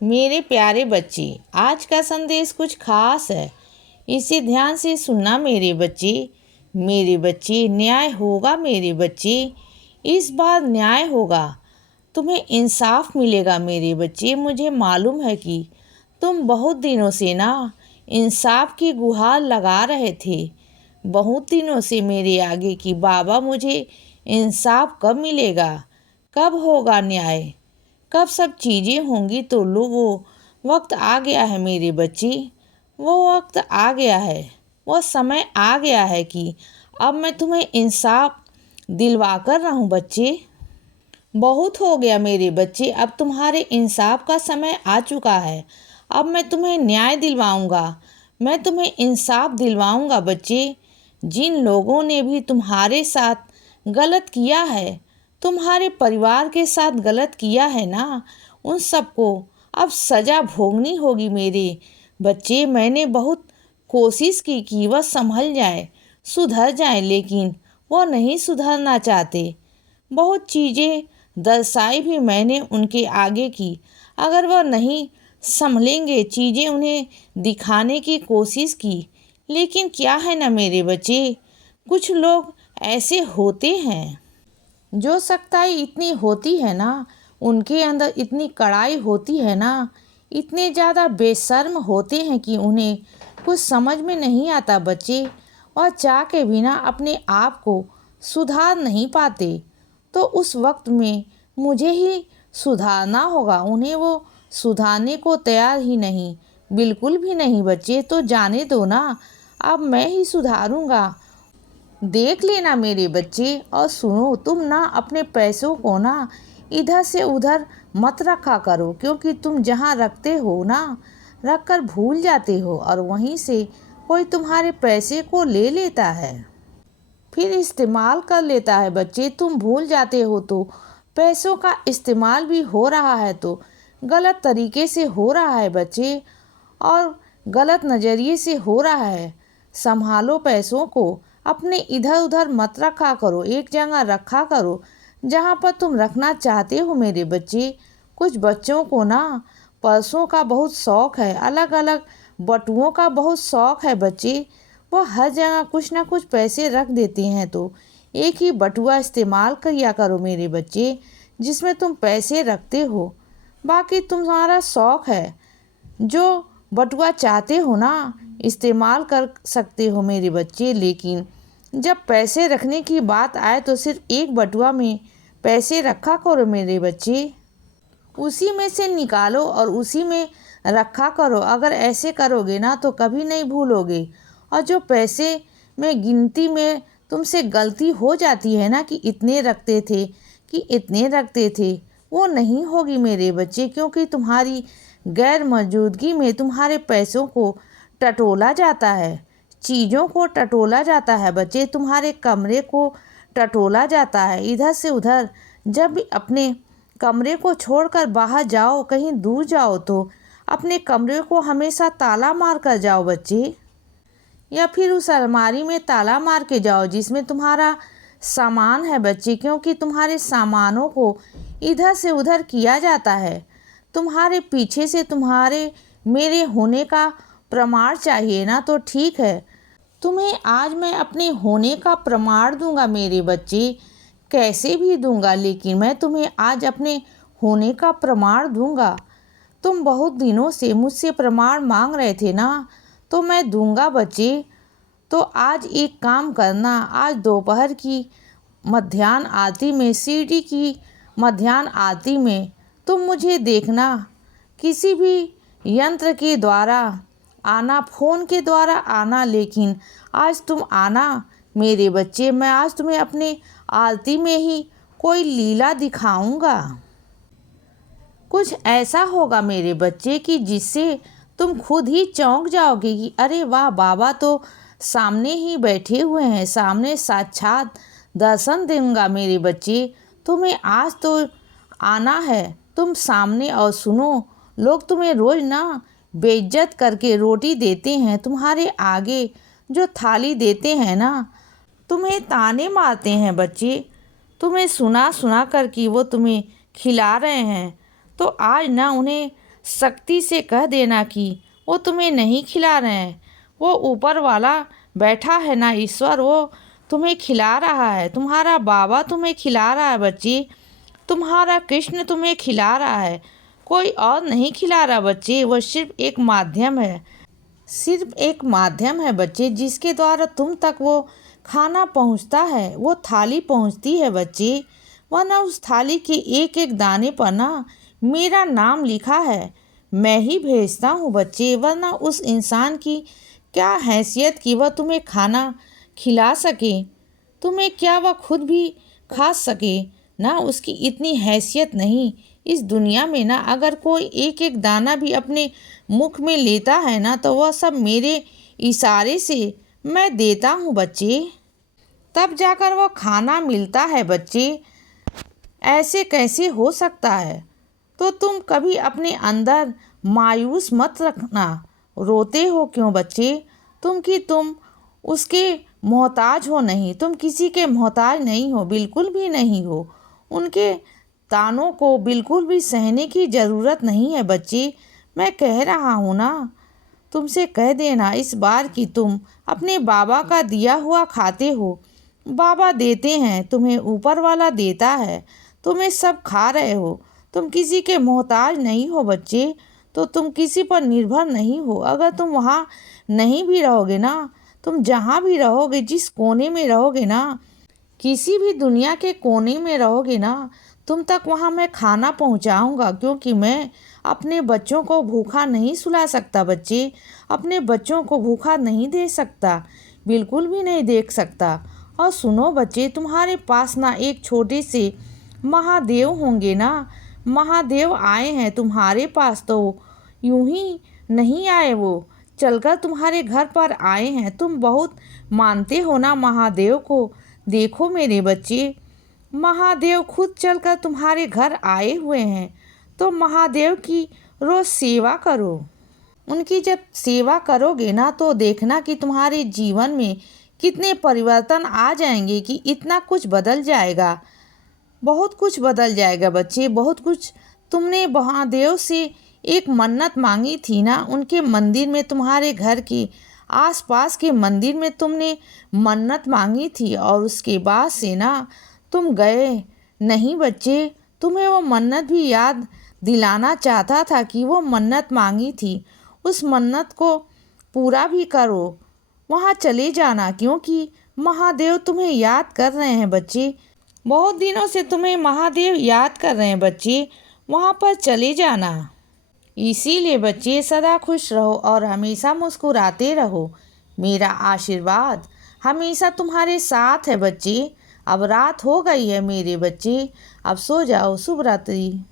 मेरे प्यारे बच्चे, आज का संदेश कुछ खास है। इसे ध्यान से सुनना मेरे बच्चे। मेरे बच्चे, न्याय होगा मेरे बच्चे। इस बार न्याय होगा। तुम्हें इंसाफ मिलेगा मेरे बच्चे। मुझे मालूम है कि तुम बहुत दिनों से ना इंसाफ की गुहार लगा रहे थे। बहुत दिनों से मेरे आगे कि बाबा, मुझे इंसाफ कब मिलेगा, कब होगा न्याय, कब सब चीज़ें होंगी। तो लो, वो वक्त आ गया है मेरे बच्चे। वो वक्त आ गया है, वो समय आ गया है कि अब मैं तुम्हें इंसाफ दिलवा कर रहूं बच्चे। बहुत हो गया मेरे बच्चे, अब तुम्हारे इंसाफ का समय आ चुका है। अब मैं तुम्हें न्याय दिलवाऊंगा, मैं तुम्हें इंसाफ दिलवाऊंगा बच्चे। जिन लोगों ने भी तुम्हारे साथ गलत किया है, तुम्हारे परिवार के साथ गलत किया है ना, उन सबको अब सज़ा भोगनी होगी मेरे बच्चे। मैंने बहुत कोशिश की कि वह संभल जाए, सुधर जाए, लेकिन वह नहीं सुधरना चाहते। बहुत चीज़ें दर्शाई भी मैंने उनके आगे की। अगर वह नहीं संभलेंगे, चीज़ें उन्हें दिखाने की कोशिश की। लेकिन क्या है ना मेरे बच्चे, कुछ लोग ऐसे होते हैं जो सख्ताई इतनी होती है ना, उनके अंदर इतनी कड़ाई होती है ना, इतने ज़्यादा बेशर्म होते हैं कि उन्हें कुछ समझ में नहीं आता बच्चे। और चाह के बिना अपने आप को सुधार नहीं पाते। तो उस वक्त में मुझे ही सुधारना होगा। उन्हें वो सुधारने को तैयार ही नहीं, बिल्कुल भी नहीं बच्चे। तो जाने दो ना, अब मैं ही सुधारूंगा। देख लेना मेरे बच्चे। और सुनो, तुम ना अपने पैसों को ना इधर से उधर मत रखा करो, क्योंकि तुम जहाँ रखते हो ना, रख कर भूल जाते हो और वहीं से कोई तुम्हारे पैसे को ले लेता है, फिर इस्तेमाल कर लेता है बच्चे। तुम भूल जाते हो तो पैसों का इस्तेमाल भी हो रहा है, तो गलत तरीके से हो रहा है बच्चे, और गलत नज़रिए से हो रहा है। संभालो पैसों को, अपने इधर उधर मत रखा करो, एक जगह रखा करो जहाँ पर तुम रखना चाहते हो मेरे बच्चे। कुछ बच्चों को ना पर्सों का बहुत शौक़ है, अलग अलग बटुओं का बहुत शौक़ है बच्चे। वो हर जगह कुछ ना कुछ पैसे रख देते हैं। तो एक ही बटुआ इस्तेमाल किया करो मेरे बच्चे, जिसमें तुम पैसे रखते हो। बाकी तुम्हारा शौक़ है, जो बटुआ चाहते हो ना इस्तेमाल कर सकते हो मेरे बच्चे। लेकिन जब पैसे रखने की बात आए तो सिर्फ एक बटुआ में पैसे रखा करो मेरे बच्चे। उसी में से निकालो और उसी में रखा करो। अगर ऐसे करोगे ना तो कभी नहीं भूलोगे। और जो पैसे में गिनती में तुमसे गलती हो जाती है ना, कि इतने रखते थे, कि इतने रखते थे, वो नहीं होगी मेरे बच्चे। क्योंकि तुम्हारी गैर मौजूदगी में तुम्हारे पैसों को टटोला जाता है, चीज़ों को टटोला जाता है बच्चे, तुम्हारे कमरे को टटोला जाता है इधर से उधर। जब भी अपने कमरे को छोड़कर बाहर जाओ, कहीं दूर जाओ, तो अपने कमरे को हमेशा ताला मार कर जाओ बच्चे, या फिर उस अलमारी में ताला मार के जाओ जिसमें तुम्हारा सामान है बच्चे। क्योंकि तुम्हारे सामानों को इधर से उधर किया जाता है। तुम्हारे पीछे से तुम्हारे मेरे होने का प्रमाण चाहिए ना, तो ठीक है, तुम्हें आज मैं अपने होने का प्रमाण दूंगा मेरे बच्चे, कैसे भी दूंगा, लेकिन मैं तुम्हें आज अपने होने का प्रमाण दूंगा। तुम बहुत दिनों से मुझसे प्रमाण मांग रहे थे ना, तो मैं दूंगा बच्चे। तो आज एक काम करना, आज दोपहर की मध्याह्न आरती में, सीढ़ी की मध्याह्न आरती में तुम मुझे देखना। किसी भी यंत्र के द्वारा आना, फ़ोन के द्वारा आना, लेकिन आज तुम आना मेरे बच्चे। मैं आज तुम्हें अपने आरती में ही कोई लीला दिखाऊंगा। कुछ ऐसा होगा मेरे बच्चे कि जिससे तुम खुद ही चौंक जाओगे कि अरे वाह, बाबा तो सामने ही बैठे हुए हैं, सामने साक्षात दर्शन दूंगा मेरे बच्चे। तुम्हें आज तो आना है, तुम सामने। और सुनो, लोग तुम्हें रोज़ ना बेइज्जत करके रोटी देते हैं, तुम्हारे आगे जो थाली देते हैं ना, तुम्हें ताने मारते हैं बच्चे। तुम्हें सुना सुना कर कि वो तुम्हें खिला रहे हैं, तो आज ना उन्हें सख्ती से कह देना कि वो तुम्हें नहीं खिला रहे हैं। वो ऊपर वाला बैठा है ना, ईश्वर, वो तुम्हें खिला रहा है। तुम्हारा बाबा तुम्हें खिला रहा है बच्ची। तुम्हारा कृष्ण तुम्हें खिला रहा है, कोई और नहीं खिला रहा बच्चे। वो सिर्फ एक माध्यम है, सिर्फ एक माध्यम है बच्चे, जिसके द्वारा तुम तक वो खाना पहुंचता है, वो थाली पहुंचती है बच्चे। वरना उस थाली के एक एक दाने पर ना मेरा नाम लिखा है, मैं ही भेजता हूँ बच्चे। वरना उस इंसान की क्या हैसियत कि वह तुम्हें खाना खिला सके, तुम्हें क्या वह खुद भी खा सके ना, उसकी इतनी हैसियत नहीं। इस दुनिया में ना अगर कोई एक एक दाना भी अपने मुख में लेता है ना, तो वह सब मेरे इशारे से मैं देता हूँ बच्चे, तब जाकर वह खाना मिलता है बच्चे। ऐसे कैसे हो सकता है? तो तुम कभी अपने अंदर मायूस मत रखना। रोते हो क्यों बच्चे? तुम उसके मोहताज हो नहीं, तुम किसी के मोहताज नहीं हो, बिल्कुल भी नहीं हो। उनके तानों को बिल्कुल भी सहने की ज़रूरत नहीं है बच्चे। मैं कह रहा हूँ ना, तुमसे कह देना इस बार कि तुम अपने बाबा का दिया हुआ खाते हो। बाबा देते हैं, तुम्हें ऊपर वाला देता है, तुम्हें सब खा रहे हो। तुम किसी के मोहताज नहीं हो बच्चे, तो तुम किसी पर निर्भर नहीं हो। अगर तुम वहाँ नहीं भी रहोगे ना, तुम जहाँ भी रहोगे, जिस कोने में रहोगे ना, किसी भी दुनिया के कोने में रहोगे ना, तुम तक वहाँ मैं खाना पहुँचाऊँगा, क्योंकि मैं अपने बच्चों को भूखा नहीं सुला सकता बच्चे। अपने बच्चों को भूखा नहीं दे सकता, बिल्कुल भी नहीं देख सकता। और सुनो बच्चे, तुम्हारे पास ना एक छोटे से महादेव होंगे ना, महादेव आए हैं तुम्हारे पास, तो यूं ही नहीं आए, वो चलकर तुम्हारे घर पर आए हैं। तुम बहुत मानते हो ना महादेव को। देखो मेरे बच्चे, महादेव खुद चलकर तुम्हारे घर आए हुए हैं, तो महादेव की रोज सेवा करो। उनकी जब सेवा करोगे ना, तो देखना कि तुम्हारे जीवन में कितने परिवर्तन आ जाएंगे, कि इतना कुछ बदल जाएगा, बहुत कुछ बदल जाएगा बच्चे, बहुत कुछ। तुमने महादेव से एक मन्नत मांगी थी ना, उनके मंदिर में, तुम्हारे घर के आसपास के मंदिर में तुमने मन्नत मांगी थी, और उसके बाद से ना तुम गए नहीं बच्चे। तुम्हें वो मन्नत भी याद दिलाना चाहता था कि वो मन्नत मांगी थी, उस मन्नत को पूरा भी करो। वहाँ चले जाना, क्योंकि महादेव तुम्हें याद कर रहे हैं बच्चे। बहुत दिनों से तुम्हें महादेव याद कर रहे हैं बच्चे, वहाँ पर चले जाना। इसीलिए बच्चे सदा खुश रहो और हमेशा मुस्कुराते रहो। मेरा आशीर्वाद हमेशा तुम्हारे साथ है बच्चे। अब रात हो गई है मेरे बच्चे, अब सो जाओ। शुभ रात्रि।